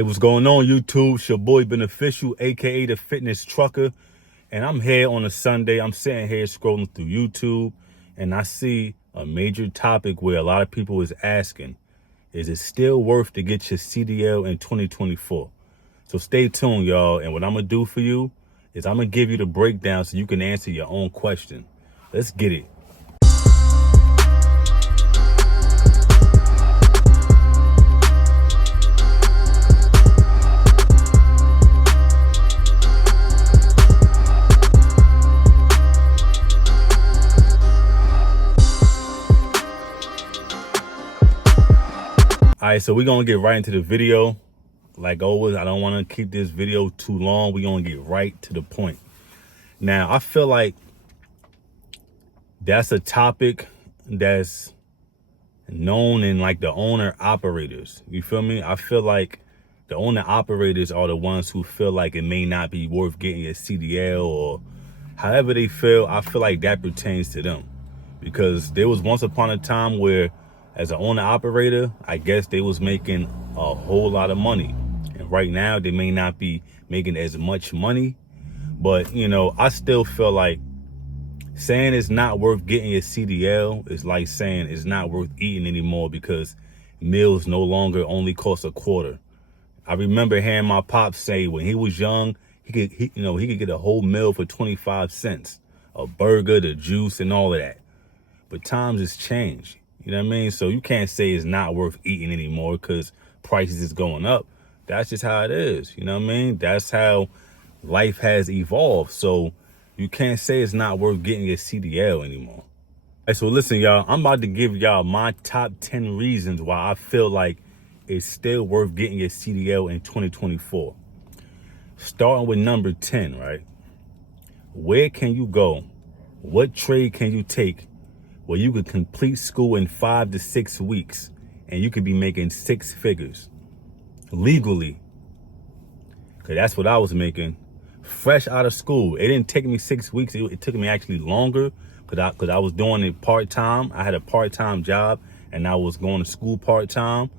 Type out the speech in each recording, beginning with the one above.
Hey, what's going on, YouTube? It's your boy Beneficial, aka the Fitness Trucker, and I'm here on a Sunday. I'm sitting here scrolling through YouTube, and I see a major topic where a lot of people is asking, is it still worth to get your CDL in 2024? So stay tuned, y'all, and what I'm gonna do for you is I'm gonna give you the breakdown so you can answer your own question. Let's get it. All right, so we're gonna get right into the video. Like always, I don't want to keep this video too long. We're gonna get right to the point. Now, I feel like that's a topic that's known in like the owner operators. You feel me? I feel like the owner operators are the ones who feel like it may not be worth getting a CDL or however they feel. I feel like that pertains to them, because there was once upon a time where as an owner operator, I guess they was making a whole lot of money. And right now they may not be making as much money, but you know, I still feel like saying it's not worth getting a CDL is like saying it's not worth eating anymore because meals no longer only cost a quarter. I remember hearing my pops say when he was young, he could get a whole meal for 25 cents, a burger, the juice, and all of that. But times has changed. You know what I mean? So you can't say it's not worth eating anymore because prices is going up. That's just how it is. You know what I mean? That's how life has evolved. So you can't say it's not worth getting a CDL anymore. All right, so listen, y'all, I'm about to give y'all my top 10 reasons why I feel like it's still worth getting a CDL in 2024. Starting with number 10, right? Where can you go? What trade can you take where you could complete school in 5 to 6 weeks and you could be making 6 figures legally? Because that's what I was making fresh out of school. It didn't take me 6 weeks. It took me actually longer because I was doing it part-time. I had a part-time job and I was going to school part-time.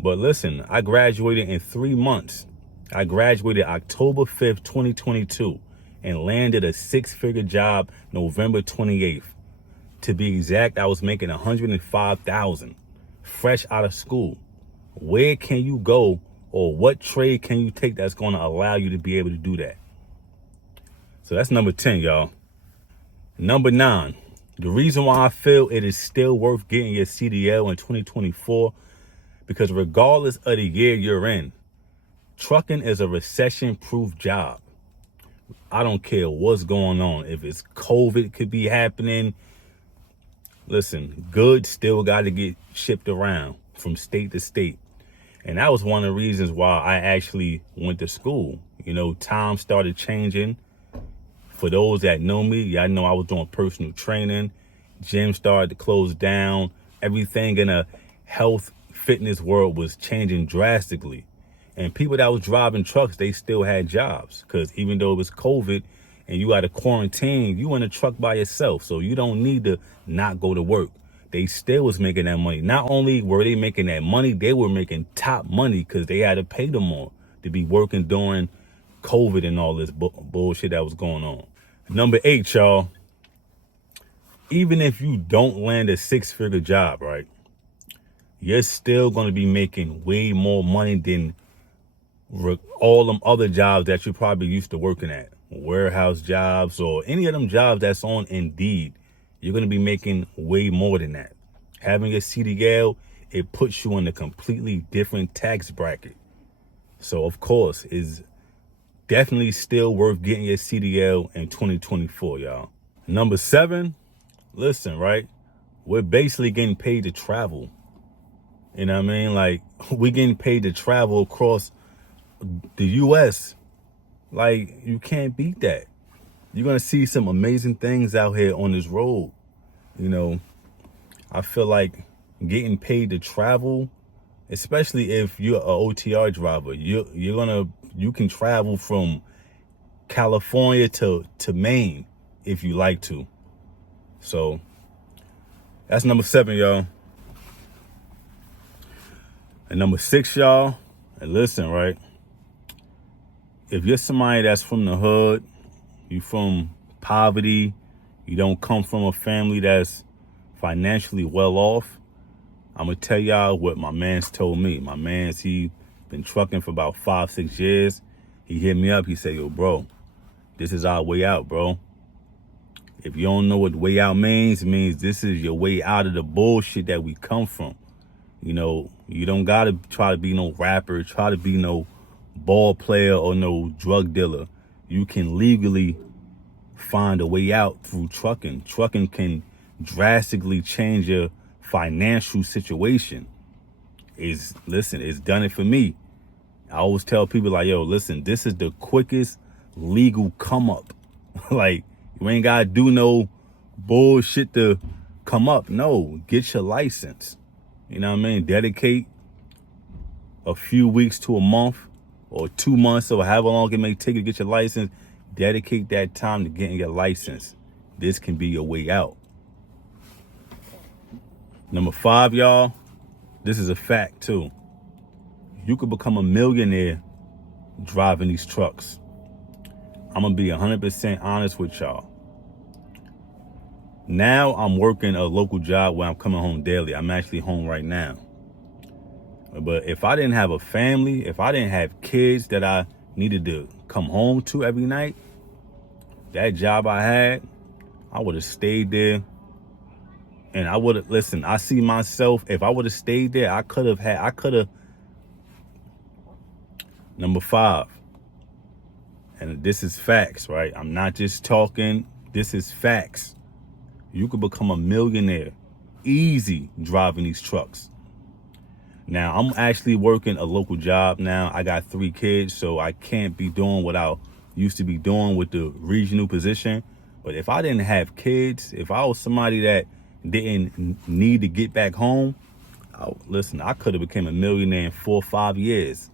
But listen, I graduated in 3 months. I graduated October 5th, 2022 and landed a 6-figure job November 28th. To be exact, I was making $105,000 fresh out of school. Where can you go, or what trade can you take that's going to allow you to be able to do that? So that's number 10, y'all. Number 9, the reason why I feel it is still worth getting your CDL in 2024, because regardless of the year you're in, trucking is a recession-proof job. I don't care what's going on. If it's COVID could be happening. Listen, goods still got to get shipped around from state to state. And that was one of the reasons why I actually went to school. You know, time started changing. For those that know me, y'all know I was doing personal training. Gym started to close down. Everything in a health fitness world was changing drastically. And people that was driving trucks, they still had jobs. Because even though it was COVID, and you had a quarantine, you in a truck by yourself. So you don't need to not go to work. They still was making that money. Not only were they making that money, they were making top money because they had to pay them more to be working during COVID and all this bullshit that was going on. Number 8, y'all. Even if you don't land a 6-figure job, right? You're still going to be making way more money than all them other jobs that you're probably used to working at. Warehouse jobs or any of them jobs that's on Indeed. You're going to be making way more than that. Having a CDL, it puts you in a completely different tax bracket. So of course, it's definitely still worth getting your CDL in 2024, y'all. Number 7, listen, right? We're basically getting paid to travel. You know what I mean? Like, we're getting paid to travel across the U.S. Like, you can't beat that. You're going to see some amazing things out here on this road. You know, I feel like getting paid to travel, especially if you're an OTR driver, you can travel from California to Maine if you like to. So that's number 7, y'all. And number 6, y'all, And listen, right? If you're somebody that's from the hood, you from poverty, you don't come from a family that's financially well off, I'm gonna tell y'all what my man's told me. My man's, he been trucking for about 5-6 years. He hit me up. He said, yo, bro, this is our way out, bro. If you don't know what way out means, it means this is your way out of the bullshit that we come from. You know, you don't gotta try to be no rapper, try to be no ball player or no drug dealer. You can legally find a way out through trucking. Trucking can drastically change your financial situation. It's done it for me. I always tell people like, yo, listen, this is the quickest legal come up. Like, you ain't gotta do no bullshit to come up. No, get your license. You know what I mean? Dedicate a few weeks to a month or 2 months or however long it may take you to get your license. Dedicate that time to getting your license. This can be your way out. Number 5, y'all, this is a fact too. You could become a millionaire driving these trucks. I'm gonna be 100% honest with y'all. Now I'm working a local job where I'm coming home daily. I'm actually home right now. But if I didn't have a family, if I didn't have kids that I needed to come home to every night, that job I had, I would have stayed there. And I would have, listen, I see myself, if I would have stayed there, I could have. Number 5, and this is facts, right? I'm not just talking, this is facts. You could become a millionaire easy driving these trucks. Now, I'm actually working a local job now. I got 3 kids, so I can't be doing what I used to be doing with the regional position. But if I didn't have kids, if I was somebody that didn't need to get back home, I could have become a millionaire in 4 or 5 years.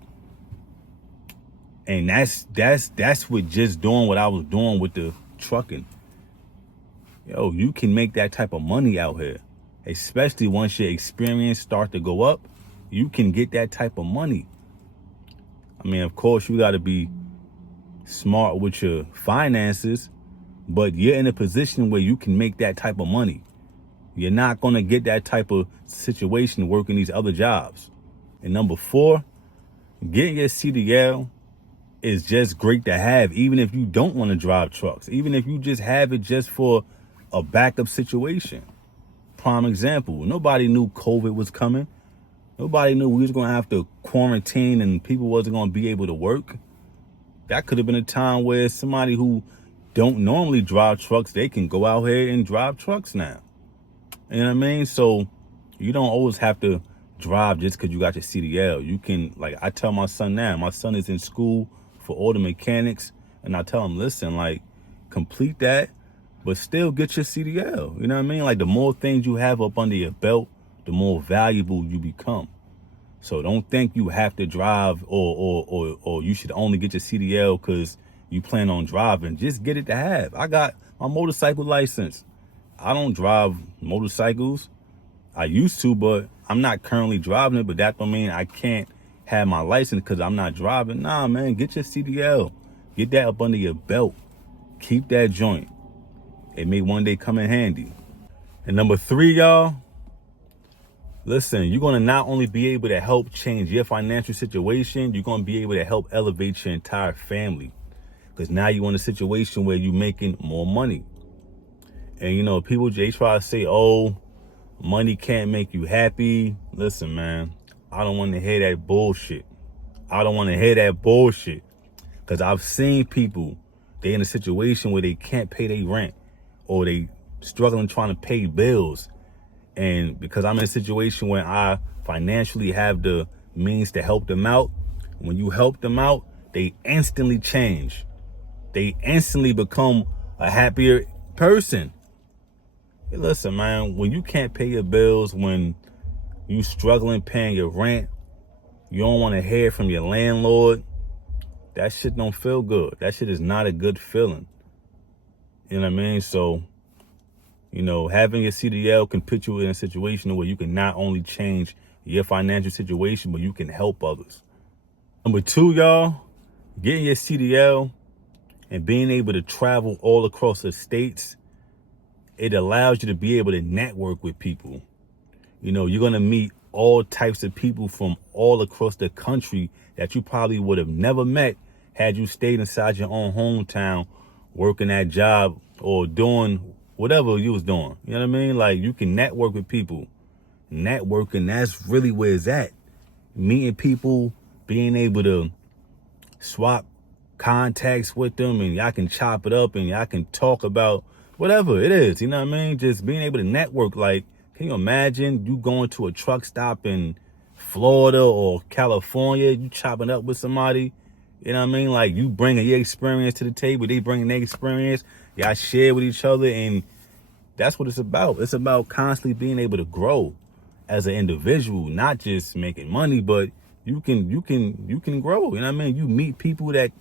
And that's with just doing what I was doing with the trucking. Yo, you can make that type of money out here, especially once your experience start to go up. You can get that type of money. I mean, of course, you got to be smart with your finances, but you're in a position where you can make that type of money. You're not going to get that type of situation working these other jobs. And number 4, getting your CDL is just great to have, even if you don't want to drive trucks, even if you just have it just for a backup situation. Prime example, nobody knew COVID was coming. Nobody knew we was going to have to quarantine and people wasn't going to be able to work. That could have been a time where somebody who don't normally drive trucks, they can go out here and drive trucks now. You know what I mean? So you don't always have to drive just because you got your CDL. You can, like I tell my son now, my son is in school for auto mechanics, and I tell him, listen, like, complete that, but still get your CDL. You know what I mean? Like, the more things you have up under your belt, the more valuable you become. So don't think you have to drive or you should only get your CDL because you plan on driving. Just get it to have. I got my motorcycle license. I don't drive motorcycles. I used to, but I'm not currently driving it. But that don't mean I can't have my license because I'm not driving. Nah, man, get your CDL. Get that up under your belt. Keep that joint. It may one day come in handy. And number 3, y'all, listen, you're going to not only be able to help change your financial situation, you're going to be able to help elevate your entire family. Because now you're in a situation where you're making more money. And, you know, people, they try to say, oh, money can't make you happy. Listen, man, I don't want to hear that bullshit. I don't want to hear that bullshit. Because I've seen people, they in a situation where they can't pay their rent or they struggling trying to pay bills. And because I'm in a situation where I financially have the means to help them out, when you help them out, they instantly change. They instantly become a happier person. Hey, listen, man, when you can't pay your bills, when you struggling paying your rent, you don't want to hear from your landlord, that shit don't feel good. That shit is not a good feeling. You know what I mean? So, you know, having your CDL can put you in a situation where you can not only change your financial situation, but you can help others. Number two, y'all, getting your CDL and being able to travel all across the states, it allows you to be able to network with people. You know, you're going to meet all types of people from all across the country that you probably would have never met had you stayed inside your own hometown, working that job or doing whatever you was doing. You know what I mean? Like, you can network with people. Networking, that's really where it's at. Meeting people, being able to swap contacts with them, and y'all can chop it up and y'all can talk about whatever it is. You know what I mean? Just being able to network. Like, can you imagine you going to a truck stop in Florida or California, you chopping up with somebody? You know what I mean? Like, you bringing your experience to the table, they bringing their experience, y'all share with each other, and that's what it's about. It's about constantly being able to grow as an individual, not just making money, but you can grow. You know what I mean? You meet people that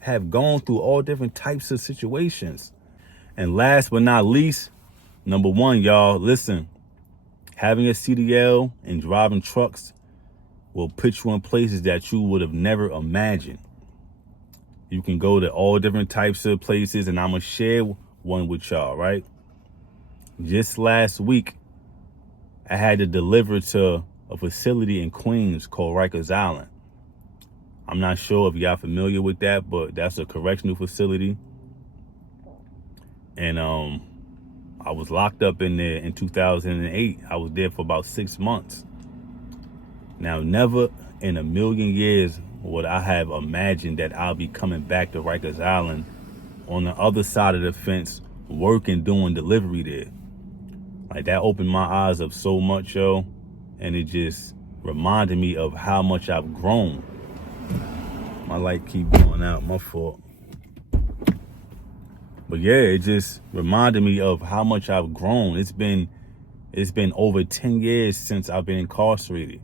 have gone through all different types of situations. And last but not least, number one, y'all, listen, having a CDL and driving trucks will put you in places that you would have never imagined. You can go to all different types of places, and I'm going to share one with y'all, right? Just last week, I had to deliver to a facility in Queens called Rikers Island. I'm not sure if y'all familiar with that, but that's a correctional facility. And I was locked up in there in 2008. I was there for about 6 months. Now, never in a million years would I have imagined that I'll be coming back to Rikers Island on the other side of the fence, working, doing delivery there. Like, that opened my eyes up so much, yo. And it just reminded me of how much I've grown. My light keep going out, my fault. But yeah, it just reminded me of how much I've grown. It's been over 10 years since I've been incarcerated.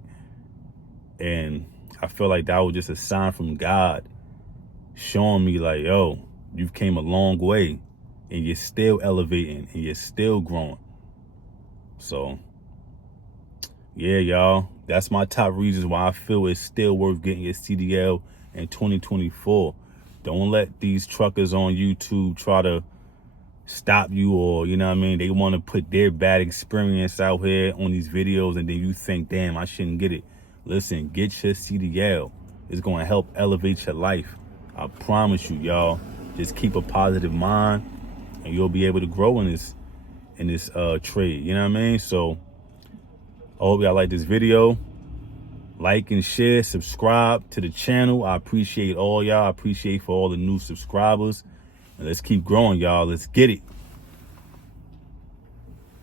And I feel like that was just a sign from God showing me, like, yo, you've came a long way and you're still elevating and you're still growing. So yeah, y'all, that's my top reasons why I feel it's still worth getting your CDL in 2024. Don't let these truckers on YouTube try to stop you, or, you know what I mean, they want to put their bad experience out here on these videos, and then you think, damn, I shouldn't get it. Listen, get your CDL. It's going to help elevate your life. I promise you, y'all. Just keep a positive mind, and you'll be able to grow in this trade. You know what I mean? So I hope y'all like this video. Like and share, subscribe to the channel. I appreciate all y'all. I appreciate for all the new subscribers. And let's keep growing, y'all. Let's get it.